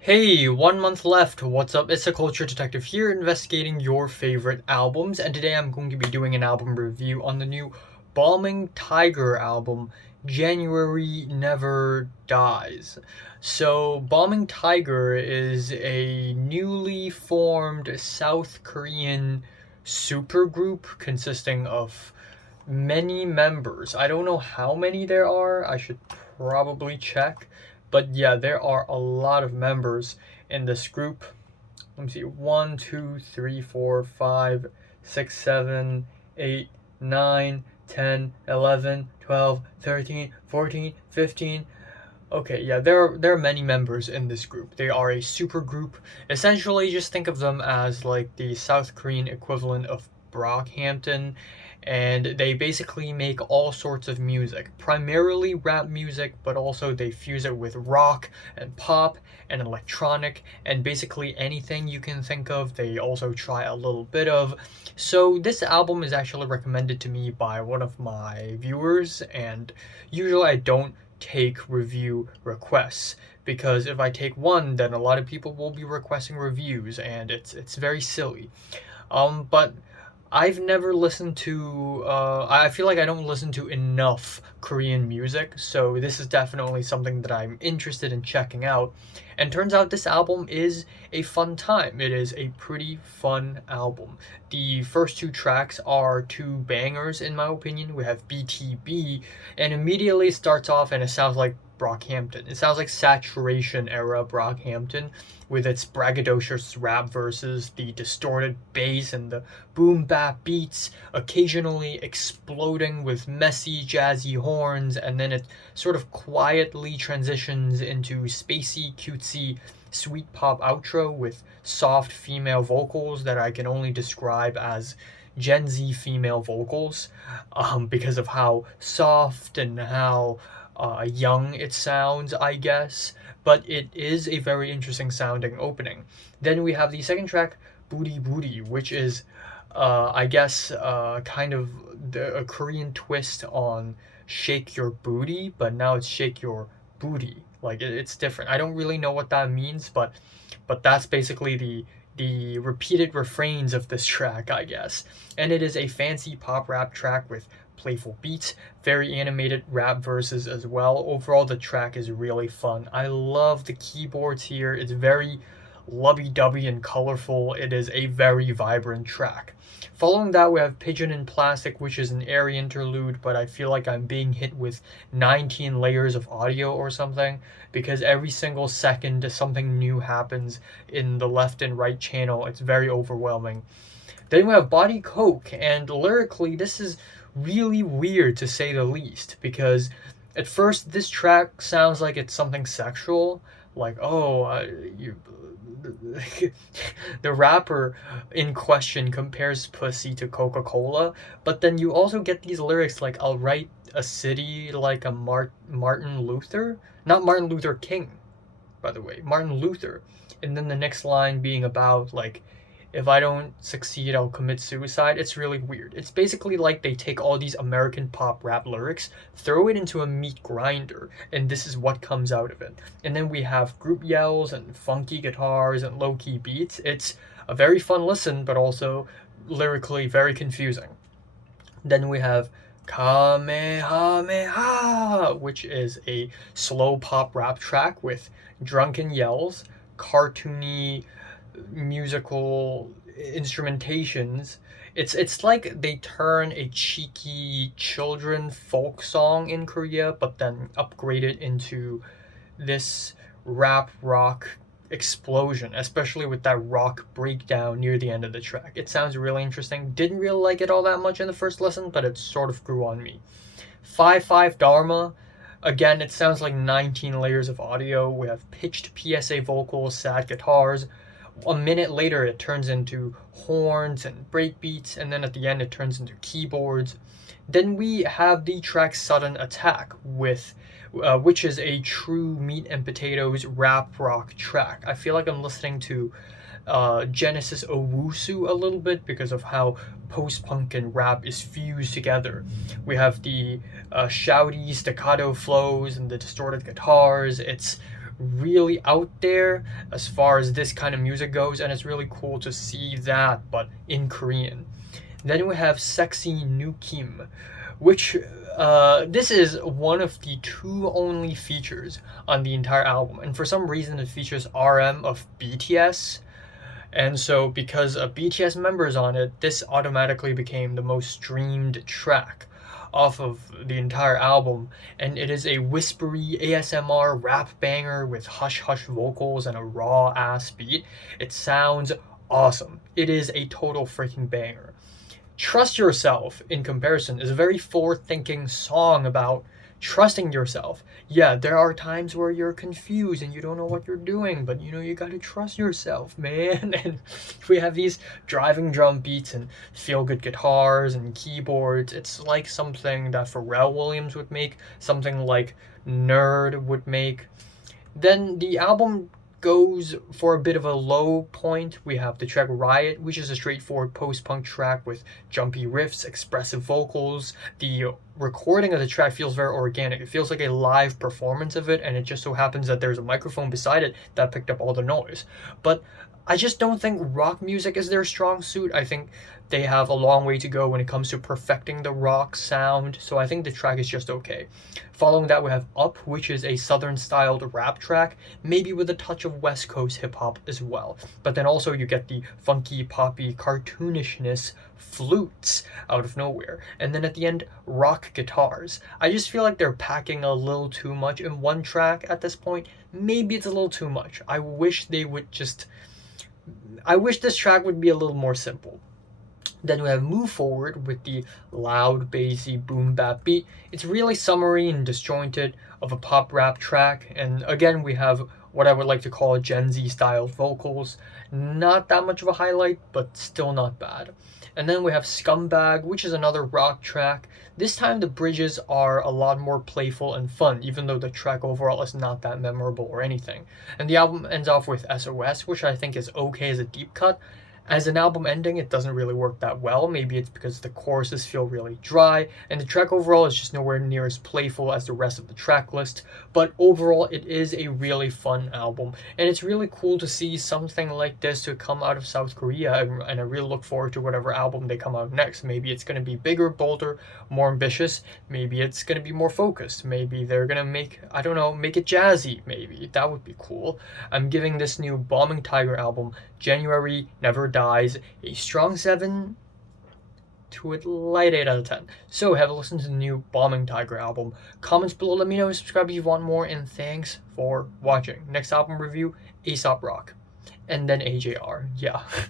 Hey, 1 month left. What's up? It's a culture detective here investigating your favorite albums, and today I'm going to be doing an album review on the new Balming Tiger album, January Never Dies. So, Balming Tiger is a newly formed South Korean supergroup consisting of many members. I don't know how many there are. I should probably check. But yeah, there are a lot of members in this group. Let me see. 1, 2, 3, 4, 5, 6, 7, 8, 9, 10, 11, 12, 13, 14, 15. Okay, yeah, there are many members in this group. They are a super group. Essentially, just think of them as like the South Korean equivalent of Brockhampton, and they basically make all sorts of music, primarily rap music, but also they fuse it with rock and pop and electronic and basically anything you can think of. They also try a little bit of. So this album is actually recommended to me by one of my viewers, and usually I don't take review requests because if I take one, then a lot of people will be requesting reviews, and it's very silly. But I've never listened to. I feel like I don't listen to enough Korean music, so this is definitely something that I'm interested in checking out. And turns out this album is a fun time. It is a pretty fun album. The first two tracks are two bangers, in my opinion. We have BTB, and immediately starts off, and it sounds like Brockhampton. It sounds like saturation era Brockhampton with its braggadocious rap verses, the distorted bass, and the boom bap beats, occasionally exploding with messy, jazzy horns, and then it sort of quietly transitions into spacey, cutesy, sweet pop outro with soft female vocals that I can only describe as Gen Z female vocals because of how soft and how young it sounds, I guess. But it is a very interesting sounding opening. Then we have the second track, Booty Booty, which is, I guess, kind of a Korean twist on Shake Your Booty, but now it's Shake Your Booty. Like it's different. I don't really know what that means, but that's basically the repeated refrains of this track, I guess. And it is a fancy pop rap track with playful beats, very animated rap verses as well. Overall, the track is really fun. I love the keyboards here. It's very lovey-dovey and colorful. It is a very vibrant track. Following that, we have Pigeon in Plastic, which is an airy interlude, but I feel like I'm being hit with 19 layers of audio or something, because every single second something new happens in the left and right channel. It's very overwhelming. Then we have Body Coke, and lyrically, this is really weird to say the least, because at first this track sounds like it's something sexual, like, oh, you the rapper in question compares pussy to Coca-Cola, but then you also get these lyrics like, I'll write a city like a Martin Luther, not Martin Luther King, by the way, Martin Luther, and then the next line being about like, if I don't succeed, I'll commit suicide. It's really weird. It's basically like they take all these American pop rap lyrics, throw it into a meat grinder, and this is what comes out of it. And then we have group yells and funky guitars and low-key beats. It's a very fun listen, but also lyrically very confusing. Then we have Kamehameha, which is a slow pop rap track with drunken yells, cartoony musical instrumentations. It's like they turn a cheeky children folk song in Korea, but then upgrade it into this rap rock explosion, especially with that rock breakdown near the end of the track. It sounds really interesting. Didn't really like it all that much in the first listen, but it sort of grew on me. 5-5 Dharma. Again, it sounds like 19 layers of audio. We have pitched PSA vocals, sad guitars. A minute later, it turns into horns and breakbeats, and then at the end, it turns into keyboards. Then we have the track Sudden Attack, which is a true meat and potatoes rap rock track. I feel like I'm listening to Genesis Owusu a little bit because of how post-punk and rap is fused together. We have the shouty staccato flows and the distorted guitars. It's really out there as far as this kind of music goes, and it's really cool to see that, but in Korean. Then we have Sexy New Kim, which this is one of the two only features on the entire album, and for some reason it features RM of BTS. And so, because a BTS member is on it, this automatically became the most streamed track off of the entire album. And it is a whispery ASMR rap banger with hush hush vocals and a raw ass beat. It sounds awesome. It is a total freaking banger. Trust Yourself, in comparison, is a very forward thinking song about trusting yourself. Yeah, there are times where you're confused and you don't know what you're doing, but you gotta trust yourself, man. And we have these driving drum beats and feel good guitars and keyboards. It's like something that Pharrell Williams would make, something like Nerd would make. Then the album goes for a bit of a low point. We have the track Riot, which is a straightforward post-punk track with jumpy riffs, expressive vocals. The recording of the track feels very organic. It feels like a live performance of it, and it just so happens that there's a microphone beside it that picked up all the noise. But I just don't think rock music is their strong suit. I think they have a long way to go when it comes to perfecting the rock sound, so I think the track is just okay. Following that, we have Up, which is a southern-styled rap track, maybe with a touch of West Coast hip-hop as well. But then also you get the funky, poppy, cartoonishness flutes out of nowhere. And then at the end, rock guitars. I just feel like they're packing a little too much in one track at this point. Maybe it's a little too much. I wish this track would be a little more simple. Then we have Move Forward with the loud, bassy, boom bap beat. It's really summary and disjointed of a pop rap track. And again, we have what I would like to call Gen Z styled vocals. Not that much of a highlight, but still not bad. And then we have Scumbag, which is another rock track. This time the bridges are a lot more playful and fun, even though the track overall is not that memorable or anything. And the album ends off with SOS, which I think is okay as a deep cut. As an album ending, it doesn't really work that well. Maybe it's because the choruses feel really dry, and the track overall is just nowhere near as playful as the rest of the track list. But overall, it is a really fun album, and it's really cool to see something like this to come out of South Korea, and I really look forward to whatever album they come out next. Maybe it's going to be bigger, bolder, more ambitious. Maybe it's going to be more focused. Maybe they're going to make it jazzy, maybe. That would be cool. I'm giving this new Balming Tiger album, January Never Dies, a strong 7 to a light 8 out of 10. So have a listen to the new Balming Tiger album. Comments below, let me know, subscribe if you want more, and thanks for watching. Next album review, Aesop Rock. And then AJR, yeah.